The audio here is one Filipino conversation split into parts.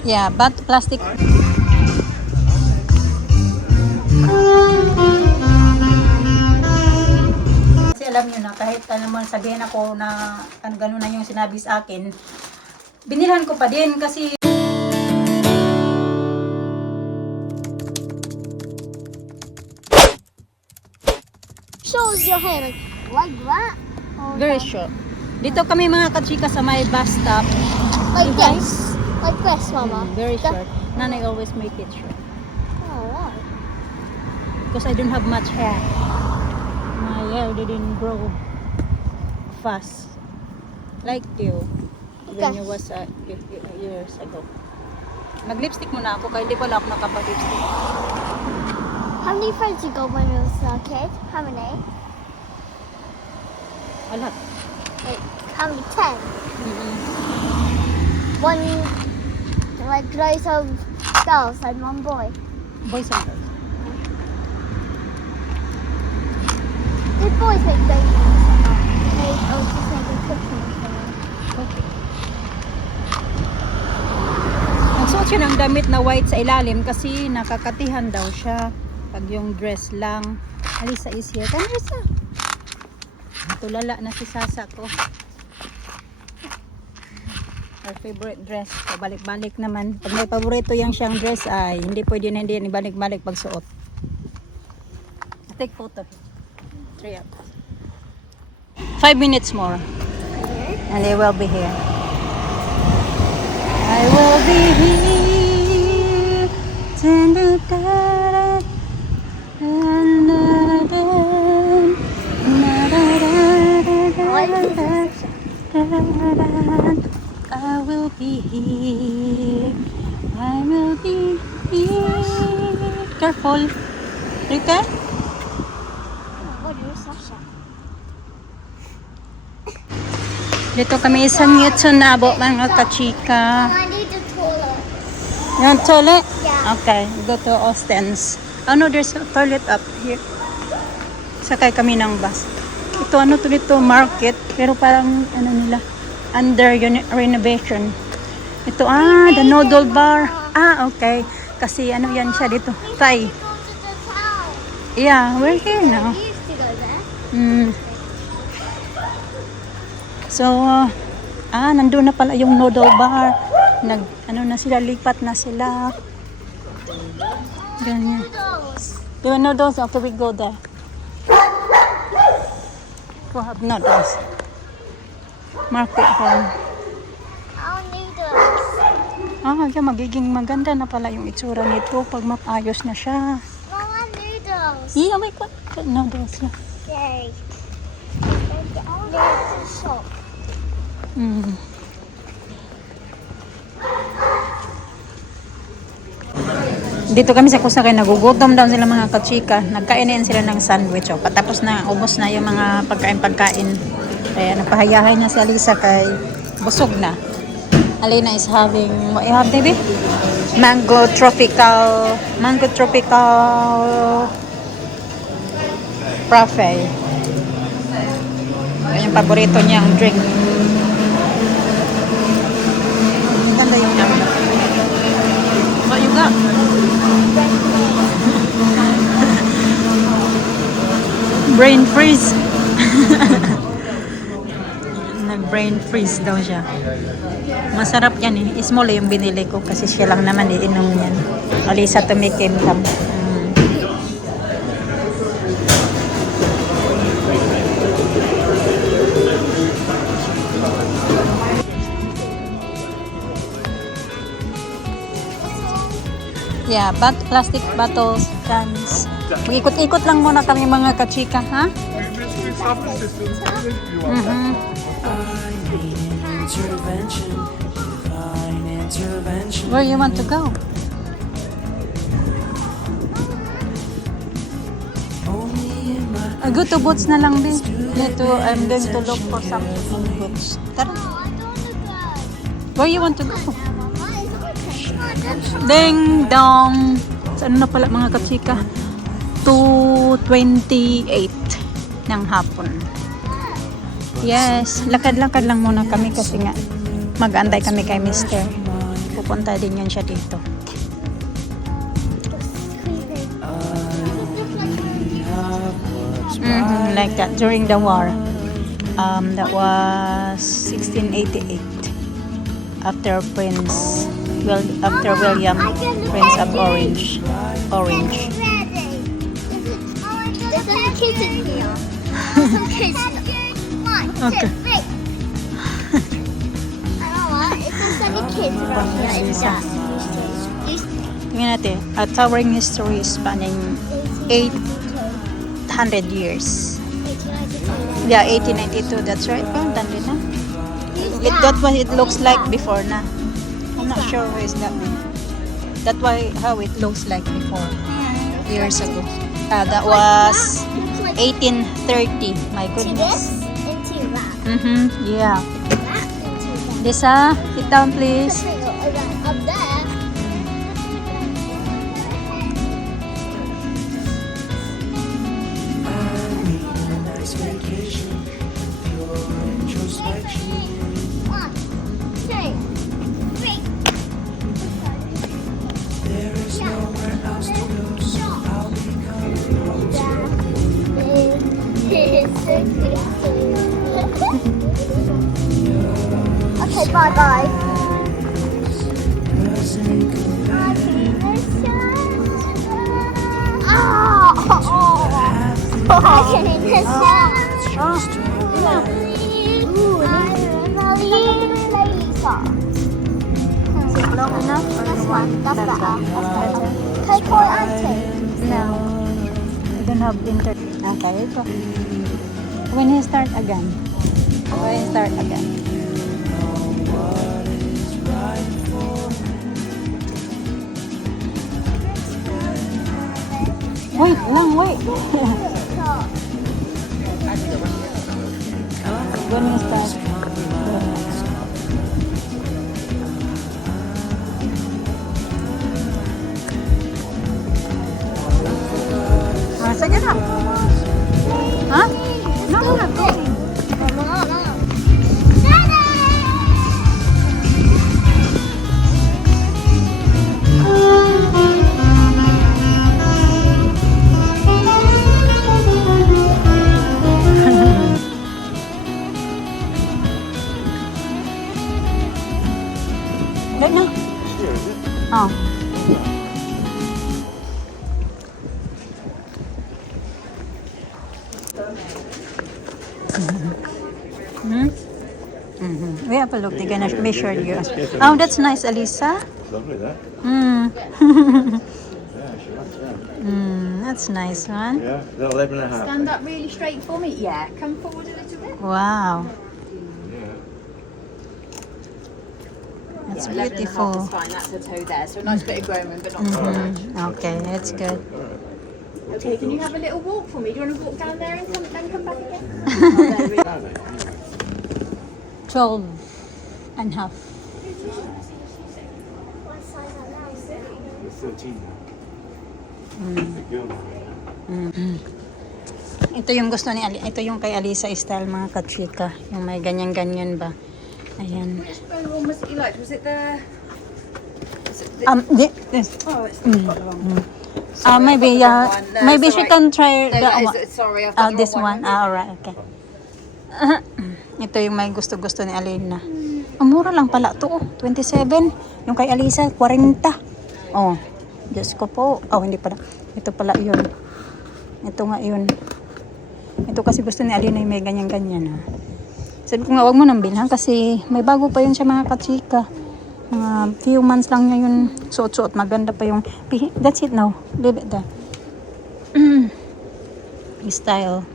Yeah, but plastic. Kasi alam nyo na, kahit naman sabihin ako na gano'n na yung sinabi sa akin, binilhan ko pa din kasi shows your hair like that. Or very that. short. Dito kami mga kachika sa may bus stop. Like Diba? this. Like this, Mama. Very That- short. Nanay always make it short. Oh, wow. Because I don't have much hair. My hair didn't grow fast. Like you. When Okay. you was years ago. Mag-lipstick muna ako kaya hindi pala ako nakapag-lipstick. How many friends you got when you was a kid? How many? A lot. Like, how many? 10? Mm-mm. One, like loads of girls and one boy. Boys and girls. Did boys make babies or not? They or just making cookies for them? Okay. Nagsuot siya ng damit na white sa ilalim kasi nakakatihan daw siya. Pag yung dress lang. Alisa is here. Come Alisa. Tulala na si Sasa ko. Her favorite dress. Pabalik-balik naman. Pag may paborito yang siyang dress ay hindi pwede na hindi yan ibalik-balik pag suot. Take photo. 3 up. 5 minutes more. And they will be here. I will be here. I will be here. I will be here. Careful. Okay? What is Sasha? Dito kami sa Newton Abo mga kachika. I need a toilet. Yung toilet? Yeah. Okay, go to Austin's. Ano, there's a toilet up here. Sakay kami ng bus. Ito ano to dito, market. Pero parang ano nila, under renovation. Ito, the noodle bar. Okay. Kasi ano yan siya dito, Thai. We go to the town. Yeah, we're here now. We used to go there. So, nandun na pala yung noodle bar. Ano na sila, lipat na sila. Ganyan. Noodles. You want noodles after we go there? We'll have noodles. Market home. Our noodles. Yeah, magiging maganda na pala yung itsura nito pag mapayos na siya. Mama, noodles. Yeah, may noodles. Yeah. Yay. Noodles shop. Dito kami sa Kusakay, nagugutom daw sila mga kachika. Nagkainin sila ng sandwich. Patapos na, ubos na yung mga pagkain-pagkain. Kaya napahayahay na si Alisa kay busog na. Alina is having, what you have, baby? Mango tropical parfait. Yan yung paborito niyang drink. Ganda yung ano. What you got? Brain freeze. Nag-brain freeze daw siya. Masarap yan eh. Small yung binili ko kasi siya lang naman iinom yan. Alisa tumikim lang. Yeah, plastic bottles, cans. Mag-ikot-ikot lang muna kami mga kachika, ha? Where you want to go? Go to Boots na lang din. I'm going to look for something in Boots. Tara. Where you want to go? Ding dong. So, ano na pala mga kachika? 2:28 ng hapon. Yes, lakad-lakad lang muna kami kasi nga mag-antay kami kay Mr. Pupunta din yan siya dito. Like that during the war. That was 1688. After William, Prince of Orange. There's some kids in here. There's some kids. 1, 2, Okay. 3. I don't know what. It looks like a kid around here. It's just. Tingnan natin. A towering history spanning 800 years. Yeah, 1892. That's right. Oh, tanda na. That's what it looks like before na. I'm not sure where is that. That's why how it looks like before, years ago. That was 1830. My To goodness. this and to that. Yeah. That and to that. Lisa, sit down please. Up there. One, two, three. There is nowhere else to go, so I'll be coming Okay, bye bye. Long enough? This one, that's better. Take one and two. No. I don't have internet. Okay, ito. When you start again. Wait lang, wait. When you start. Sige na. Ha? No, no, no. Wait na. Oh. We have a look. They're gonna measure you. Oh, that's nice, Alisa. Lovely, that. That's nice one. Yeah, they're 11 and a half. Stand up really straight for me. Yeah, come forward a little bit. Wow, Yeah. that's 11 and a half beautiful. is fine. That's a toe there. So a nice bit of growing, but not too much. Okay, that's good. Okay, can you have a little walk for me? Do you want to walk down there and then come back again? Oh, there we go. 12 and half. 13 now. Big girl. Ito yung gusto ni ito yung kay Alisa style mga kachika. Yung may ganyan-ganyan ba. Ayan. Which bone one was it you liked? Was it the... This. Oh, it's got the wrong one. Maybe, I've got the wrong one. No, maybe it's she alright. can try No, the that one. is, sorry, I've got the This wrong one. Alright, okay. Ito yung may gusto-gusto ni Alina. Ang mura lang pala to. 27. Yung kay Alisa, 40. Oh, Diyos ko po. Oh, hindi pala. Ito pala yun. Ito nga yun. Ito kasi gusto ni Alina yung may ganyan-ganyan. Ha? Sabi ko nga, wag mo nang bilhan kasi may bago pa yun siya mga kachika. Mga few months lang niya yun suot-suot. Maganda pa yung... That's it now. Leave it there. Style.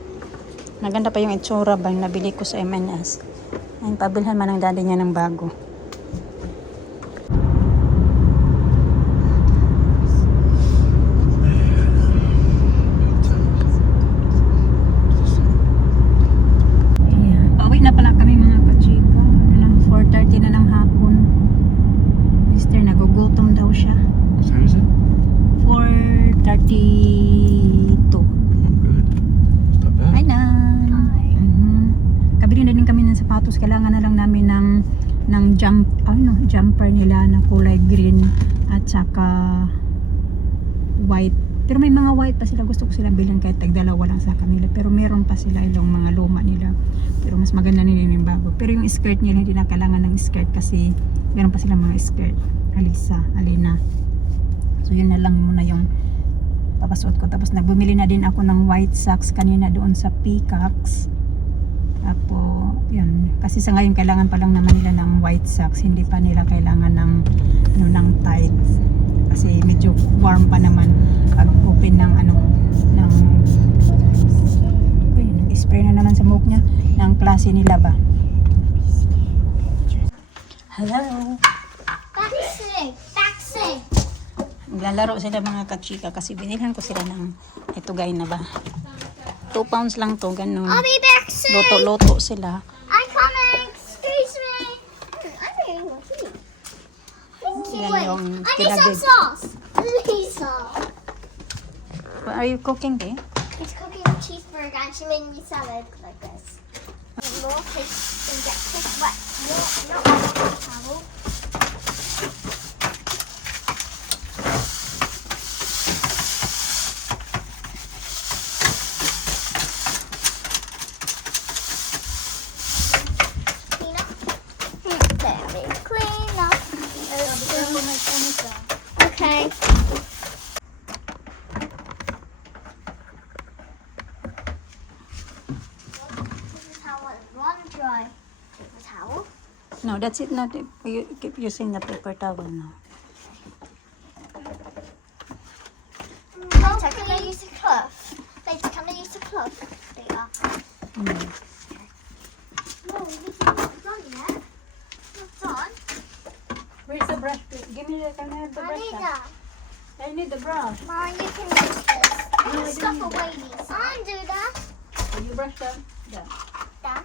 Maganda pa yung itsura ba yung nabili ko sa M&S. Ayun, pabilhan man ang daddy niya ng bago. Pauwi na pala kami mga kachika. 4:30 na ng hapon. Mister, nagugutom daw siya. What time is it? 4:32. Oh, good. It's not bad. Hi, Nan. Kabili na din kami ng sapatos. Kailangan na lang namin ng jumper nila na kulay green at saka white. Pero may mga white pa sila, gusto ko silang bilhin kahit tagdalawa lang sa kanila. Pero meron pa sila ilang mga luma nila. Pero mas maganda nila yung bago. Pero yung skirt nila hindi na kailangan ng skirt kasi meron pa silang mga skirt. Alina. So yun na lang muna yung papasuot ko. Tapos nagbumili na din ako ng white socks kanina doon sa Peacocks. Tapos yun, kasi sa ngayon kailangan pa lang naman nila ng white socks, hindi pa nila kailangan ng tights. Kasi medyo warm pa naman pag open ng spray na naman sa buhok niya ng klase nila ba. Hello. Taxi. Naglalaro sila mga kachika kasi binilhan ko sila ng ito gay na ba. 2 pounds lang to, ganun. I'll be back soon. Loto-loto sila. I'm coming. Excuse me. I'm getting my tea. Yan yung I need some kinabig. sauce. Please sauce. What are you cooking, eh? It's cooking a cheeseburger and she made me salad like this. More fish and get fish wet. No, towel. Clean up. Very clean up. Okay. This is how I want to dry the towel. No, that's it. Not you keep using the paper towel now. Later, can I use a cloth? Later, can I use a cloth? Later. No, this is not done yet. Not done. Where's the brush? Give me the can I have the I brush? need that. I need the brush. Mom, you can use this. I No, can I stuff don't need away these. Undo that. You brush them. Yeah. That.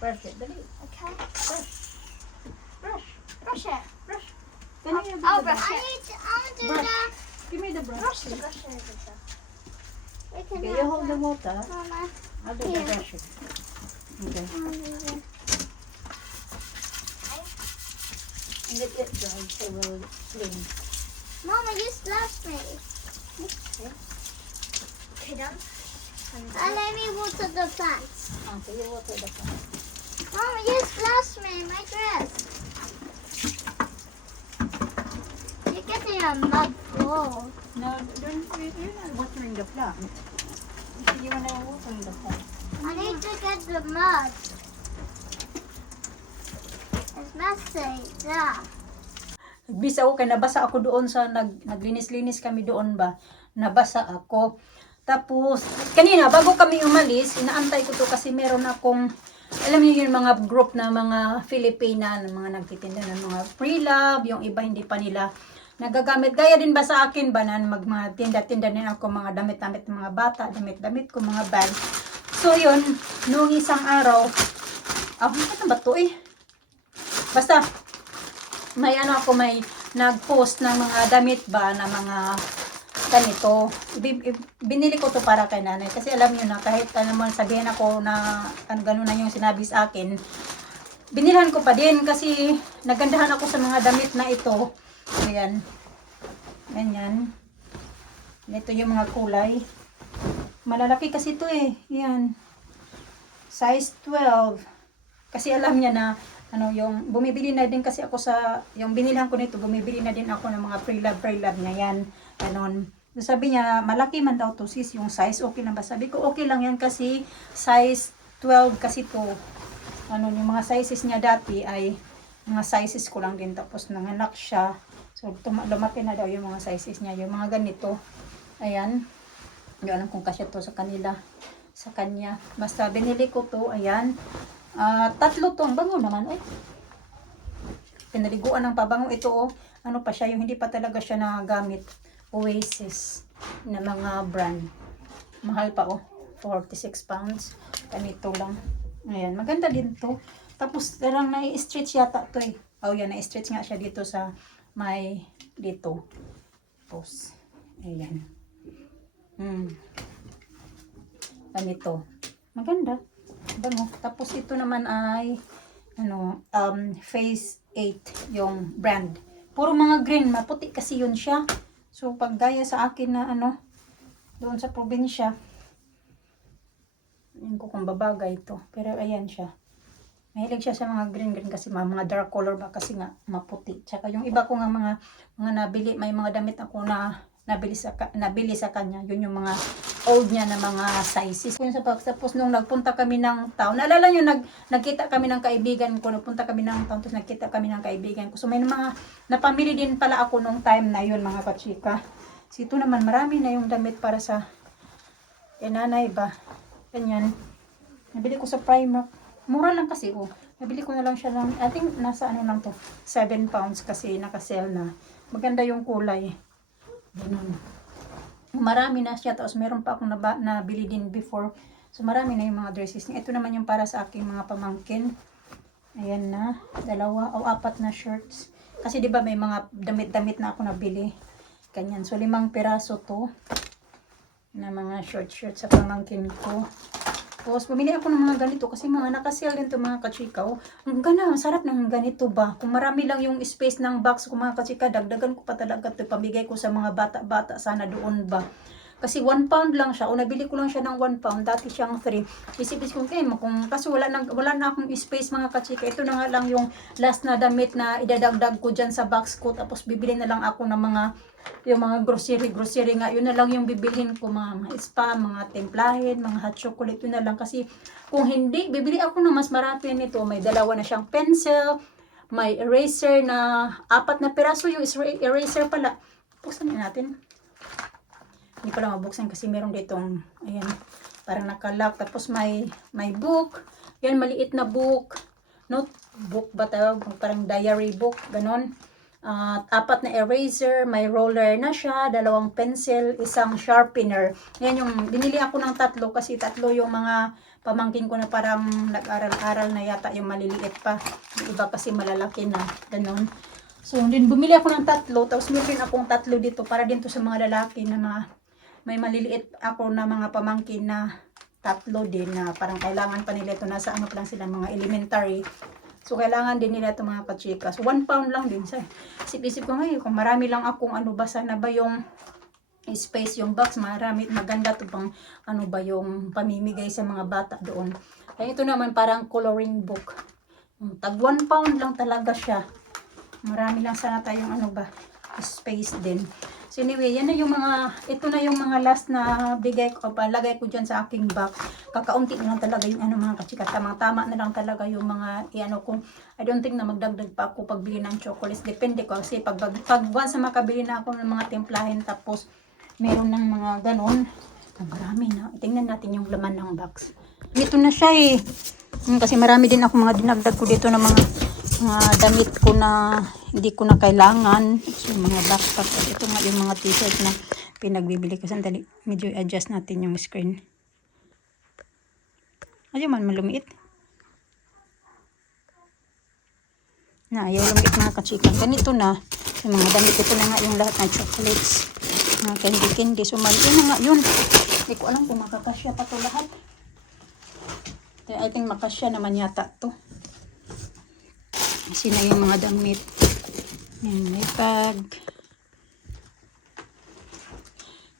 Brush it. Dali. Okay. Brush. Brush it. Brush. Can I have I'll the brush it. I'll undo Brush. that. Give me the brush. Brush the brush and everything. We can Okay, have you hold the that. water. Mama. I'll do the Here. brushing. Okay. Undo that. And let it dry so we'll clean. Mama, you splashed me. Okay, done. And let me water the plants. Okay, you water the plant. Mama, you splashed me in my dress. You're getting a mud full. No, you're not watering the plant. You want to water the plant. I need to get the mud. It's messy. Yeah. Nagbisa ako kay nabasa ako doon sa naglinis-linis kami doon ba. Nabasa ako. Tapos kanina bago kami umalis, inaantay ko to kasi meron akong alam niyo yung mga group na mga Filipina na mga nagtitinda ng mga pre-love, yung iba hindi pa nila nagagamit. Gaya din ba sa akin ba na mga tinda-tinda din ako mga damit-damit ng mga bata, damit-damit ko mga bag. So yun, noong isang araw, ano ba to eh? Basta may nag-post ng mga damit ba na mga ganito. Binili ko to para kay nanay kasi alam niyo na kahit naman sabihin ako na gano'n na yung sinabi sa akin, binilhan ko pa din kasi nagandahan ako sa mga damit na ito. Ayan. Ganyan. Ito yung mga kulay. Malalaki kasi ito eh. Ayan. Size 12. Kasi alam niya na yung bumibili na din kasi ako sa yung binilhan ko nito, bumibili na din ako ng mga pre-love niya yan. Ganon. Sabi niya, malaki man daw to sis, yung size okay lang ba? Sabi ko, okay lang yan kasi size 12 kasi to. Yung mga sizes niya dati ay mga sizes ko lang din. Tapos nanganak siya. So, lumaki na daw yung mga sizes niya. Yung mga ganito. Ayan. Hindi alam kung kasya to sa kanila. Sa kanya. Basta binili ko to. Ayan. 3 to. Ang bango naman. Ay. Pinaliguan ng pabango. Ito ano pa siya. Yung hindi pa talaga siya nagagamit. Oasis na mga brand. Mahal pa 46 pounds. Ganito lang. Ayan, maganda din to. Tapos parang na-stretch yata to eh. Yan, na-stretch nga siya dito sa may dito. Tapos, ayan. Ganito. Maganda. Bango. Tapos ito naman ay face yung brand. Puro mga green, maputi kasi yun siya. So, pag gaya sa akin na doon sa probinsya, yun ko kung babagay ito. Pero ayan siya. Mahilig siya sa mga green kasi mga dark color ba kasi nga maputi. Tsaka yung iba ko nga mga nabili, may mga damit ako na nabili sa kanya. Yun yung mga old niya na mga sizes. Kung tapos nung nagpunta kami ng town, naalala nyo, nagkita kami ng kaibigan ko, nagpunta kami ng town, tapos nagkita kami ng kaibigan ko. So may mga napamili din pala ako nung time na yun, mga kachika. So ito naman, marami na yung damit para sa nanay ba. Ganyan. Nabili ko sa Primark. Mura lang kasi, nabili ko na lang siya ng, I think nasa lang to, 7 pounds kasi naka-sale na. Maganda yung kulay. Ganun. Marami na siya, tapos meron pa akong nabili din before. So marami na yung mga dresses. Ito naman yung para sa aking mga pamangkin. Ayan na, 2 o 4 na shirts. Kasi 'di ba may mga damit-damit na ako nabili. Ganyan. So 5 piraso to na mga short sa pamangkin ko. Tapos bumili ako ng mga ganito kasi mga nakasale din to mga kachika. Ang gana, sarap ng ganito ba? Kung marami lang yung space ng box ko mga kachika, dagdagan ko pa talaga ito. Pamigay ko sa mga bata-bata sana doon ba. Kasi 1 pound lang siya. O nabili ko lang siya ng 1 pound. Dati siyang 3. Isip-isip ko, kasi wala na akong space mga kachika. Ito na nga lang yung last na damit na idadagdag ko dyan sa box ko. Tapos bibili na lang ako ng yung mga grocery nga. Yun na lang yung bibilhin ko. Mga spa, mga templahin, mga hot chocolate. Yun na lang. Kasi kung hindi, bibili ako ng mas marami nito. May 2 na siyang pencil. May eraser na 4 na piraso. Yung eraser pala. Buksan na natin. Hindi pala mabuksan kasi meron ditong, ayan, parang nakalock. Tapos may book. Yan, maliit na book. Notebook ba tawag? Parang diary book. Ganon. 4 na eraser. May roller na siya. 2 pencil. 1 sharpener. Yan yung, binili ako ng 3 kasi 3 yung mga pamangkin ko na parang nag-aral-aral na yata yung maliliit pa. Yung iba kasi malalaki na. Ganon. So, din bumili ako ng 3. Tapos meron akong 3 dito para din to sa mga lalaki na may maliliit ako na mga pamangkin na 3 din na parang kailangan pa nila ito. Nasa pa lang sila, mga elementary. So, kailangan din nila ito mga kachika. So, 1 pound lang din. Isip-isip ko ngayon, kung marami lang akong sana ba yung space, yung box, maganda to bang ba yung pamimigay sa mga bata doon. Kaya ito naman parang coloring book. Tag 1 pound lang talaga siya. Marami lang sana tayong space din. So anyway, yan na yung ito na yung mga last na lagay ko dyan sa aking box. Kakaunti na lang talaga yung mga kachika. Tama na lang talaga yung mga, kung I don't think na magdagdag pa ako pagbili ng chocolates. Depende ko kasi pag once na makabili na ako ng mga templahin tapos meron ng mga ganon, marami na. Tingnan natin yung laman ng box. Ito na siya kasi marami din ako mga dinagdag ko dito ng mga damit ko na hindi ko na kailangan. So, mga backpack. Ito nga yung mga t-shirt na pinagbibili ko. Sandali, medyo adjust natin yung screen. Ayaw man malumiit. Ayaw lumiit mga kachika. Ganito na. Yung mga damit. Ito na nga yung lahat ng chocolates. Mga candy. So, yun na nga yun. Hindi ko alam kung makakasya pa to lahat. I think makasya naman yata to. Kasi na yung mga damit. Yan, may bag.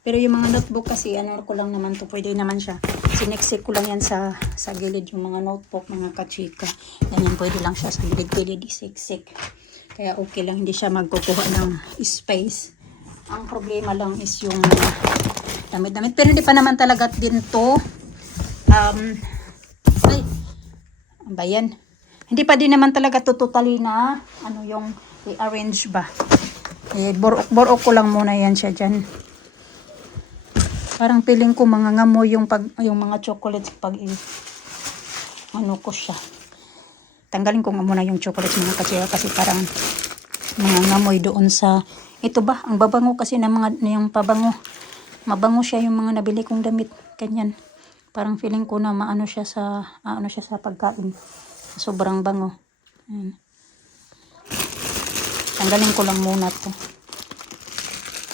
Pero yung mga notebook kasi, ko lang naman to. Pwede naman siya. Sineksik ko lang yan sa gilid. Yung mga notebook, mga kachika. Ganyan, pwede lang siya sa gilid-gilid. Isiksik. Kaya okay lang. Hindi siya magkukuha ng space. Ang problema lang is yung damit-damit. Pero hindi pa naman talaga din to. Bayan. Hindi pa din naman talaga to totally na yung i-arrange ba. Borok ko lang muna yan siya dyan. Parang feeling ko mangangamo yung mga chocolates pag ko siya. Tanggalin ko nga muna yung chocolates mga kasi parang mangangamoy doon sa ito ba, ang babango kasi ng yung pabango. Mabango siya yung mga nabili kong damit. Ganyan. Parang feeling ko na maano siya sa pagkain. Sobrang bango. Ayan. Tanggalin ko lang muna to.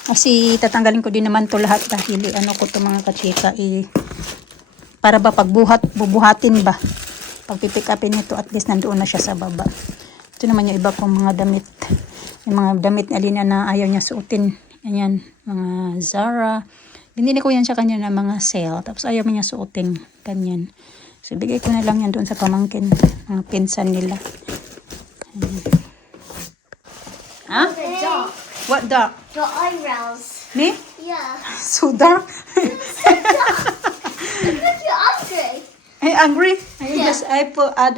Kasi tatanggalin ko din naman to lahat dahil ko to mga kachika para ba bubuhatin ba. Pag pipick upin nito at least nandoon na siya sa baba. Ito naman yung iba kong mga damit. Yung mga damit na Alina na ayaw niya suotin. Ayan, mga Zara. Binili ko yan sa kanya na mga sale. Tapos ayaw niya suotin. Ganyan. So, bigay ko na lang yan doon sa pamangkin. Mga pinsan nila. Ayan. Ha? The dark. What dark? Your eyebrows. Me? Yeah. So dark? Look at your eyes gray. I angry? Yeah. I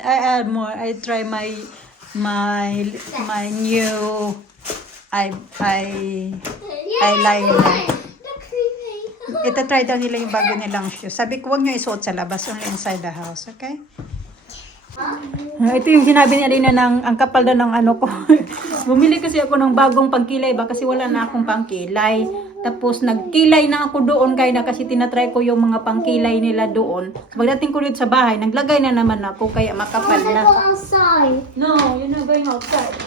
add more. I try my new eyeliner. Look creepy. Ito try daw nila yung bago nilang shoes. Sabi ko, huwag nyo isuot sa labas, only inside the house, okay? Ito yung sinabi ni Alina ng ang kapal daw ng ano ko. Bumili kasi ako ng bagong pangkilay ba kasi wala na akong pangkilay. Tapos nagkilay na ako doon kaya na kasi tinatry ko yung mga pangkilay nila doon. So, pagdating ko dito sa bahay, naglagay na naman ako kaya makapal Go na. outside. No, you're not going outside.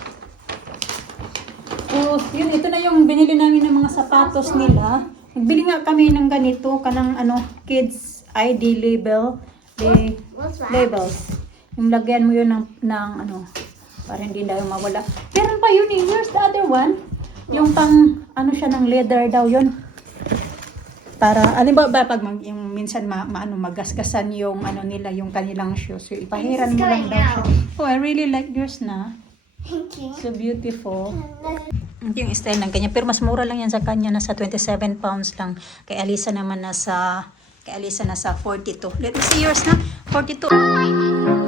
So, yun, ito na yung binili namin ng mga sapatos nila. Nagbili nga kami ng ganito, kanang kids ID label. What's that? Labels. Yung lagyan mo yun ng para hindi daw mawala. Meron pa yun eh. Where's the other one? Yung pang, siya ng leather daw yun. Para, alimbawa ba, pag yung minsan magasgasan yung nila, yung kanilang shoes. So, ipahiran mo lang daw siya. Oh, I really like yours na. Thank you. So beautiful. Ito yung style ng kanya. Pero mas mura lang yan sa kanya. Nasa 27 pounds lang. Kay Alisa naman nasa 42. Let me see yours na. 42.